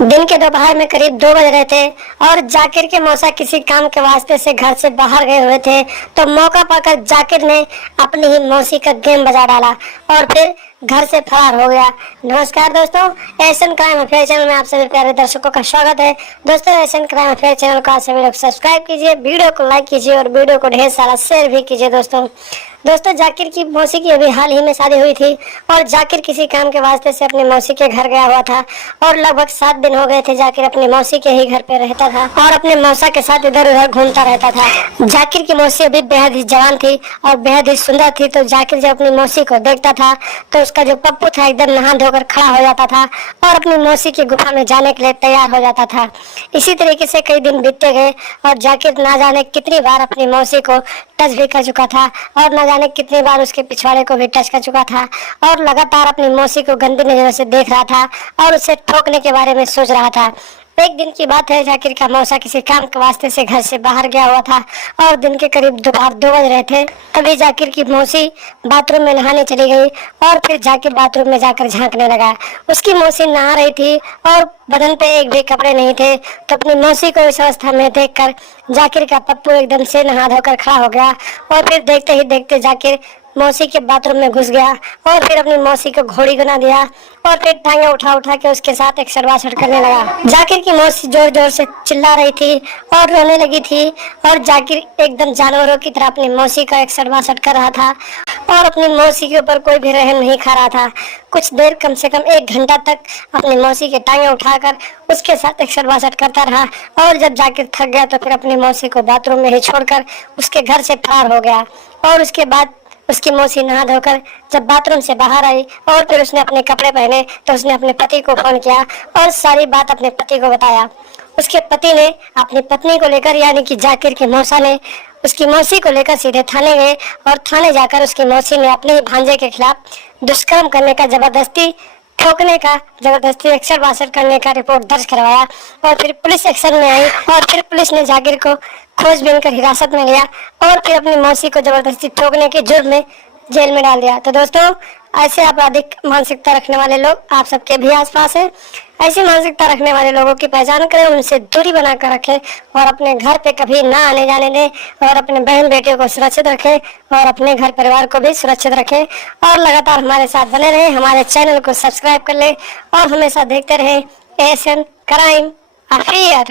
दिन के दोपहर में करीब 2 बज रहे थे और जाकिर के मौसा किसी काम के वास्ते से घर से बाहर गए हुए थे। तो मौका पाकर जाकिर ने अपनी ही मौसी का गेम बजा डाला और फिर घर से फरार हो गया। नमस्कार दोस्तों, एशियन क्राइम अफेयर चैनल में आप सभी प्यारे दर्शकों का स्वागत है। दोस्तों, एशियन क्राइम अफेयर चैनल को आप सभी लोग सब्सक्राइब कीजिए, वीडियो को लाइक कीजिए और वीडियो को ढेर सारा शेयर भी कीजिए। दोस्तों जाकिर की मौसी की अभी हाल ही में शादी हुई थी और जाकिर किसी काम के वास्ते से अपनी मौसी के घर गया हुआ था और लगभग 7 दिन हो गए थे जाकिर अपनी मौसी के ही घर पे रहता था और अपने मौसा के साथ इधर उधर घूमता रहता था। जाकिर की मौसी अभी बेहद ही जवान थी और बेहद ही सुंदर थी। तो जाकिर जब अपनी मौसी को देखता था तो उसका जो पप्पू था एकदम नहा धोकर खड़ा हो जाता था और अपनी मौसी की गुफा में जाने के लिए तैयार हो जाता था। इसी तरीके से कई दिन बीतते गए और जाकिर ना जाने कितनी बार अपनी मौसी को टच भी कर चुका था और न जाने कितनी बार उसके पिछवाड़े को भी टच कर चुका था और लगातार अपनी मौसी को गंदी नजरों से देख रहा था और उसे ठोकने के बारे में सोच रहा था। एक दिन की बात है, जाकिर का मौसा किसी काम के वास्ते से घर से बाहर गया हुआ था और दिन के करीब दोपहर 2 बज रहे थे। तभी जाकिर की मौसी बाथरूम में नहाने चली गई और फिर जाकिर बाथरूम में जाकर झांकने लगा। उसकी मौसी नहा रही थी और बदन पे एक भी कपड़े नहीं थे। तो अपनी मौसी को इस अवस्था में देखकर जाकिर का पप्पू एकदम से नहा धोकर खड़ा हो गया और फिर देखते ही देखते जाकिर मौसी के बाथरूम में घुस गया और फिर अपनी मौसी को घोड़ी बना दिया और फिर टांगे उठा उठा के उसके साथ एक सरवासट करने लगा। जाकिर की मौसी जोर जोर से चिल्ला रही थी और रोने लगी थी और जाकिर एकदम जानवरों की तरह अपनी मौसी का एक सरवासट कर रहा था और अपनी मौसी के ऊपर कोई भी रहम नहीं खा रहा था। कुछ देर, कम से कम 1 घंटा तक अपनी मौसी के टांगे उठाकर उसके साथ एक सरवासट करता रहा और जब जाकिर थक गया तो फिर अपनी मौसी को बाथरूम में ही छोड़कर उसके घर से फरार हो गया। और उसके बाद उसकी मौसी नहा धोकर जब बाथरूम से बाहर आई और फिर उसने अपने कपड़े पहने तो उसने अपने पति को फोन किया और सारी बात अपने पति को बताया। उसके पति ने अपनी पत्नी को लेकर, यानी कि जाकिर के मौसा ने उसकी मौसी को लेकर सीधे थाने गए और थाने जाकर उसकी मौसी ने अपने ही भांजे के खिलाफ दुष्कर्म करने का, जबरदस्ती ठोकने का, जबरदस्ती अक्षर बासर करने का रिपोर्ट दर्ज करवाया और फिर पुलिस एक्शन में आई और फिर पुलिस ने जाकिर को खोजबीन कर हिरासत में लिया और फिर अपनी मौसी को जबरदस्ती ठोकने के जुर्म में जेल में डाल दिया। तो दोस्तों, ऐसे आपराधिक मानसिकता रखने वाले लोग आप सबके भी आसपास हैं। ऐसी मानसिकता रखने वाले लोगों की पहचान करें, उनसे दूरी बनाकर रखें और अपने घर पे कभी ना आने जाने दें और अपने बहन बेटियों को सुरक्षित रखें और अपने घर परिवार को भी सुरक्षित रखें और लगातार हमारे साथ बने रहें। हमारे चैनल को सब्सक्राइब कर लें और हमेशा देखते रहें एशियन क्राइम अफेयर।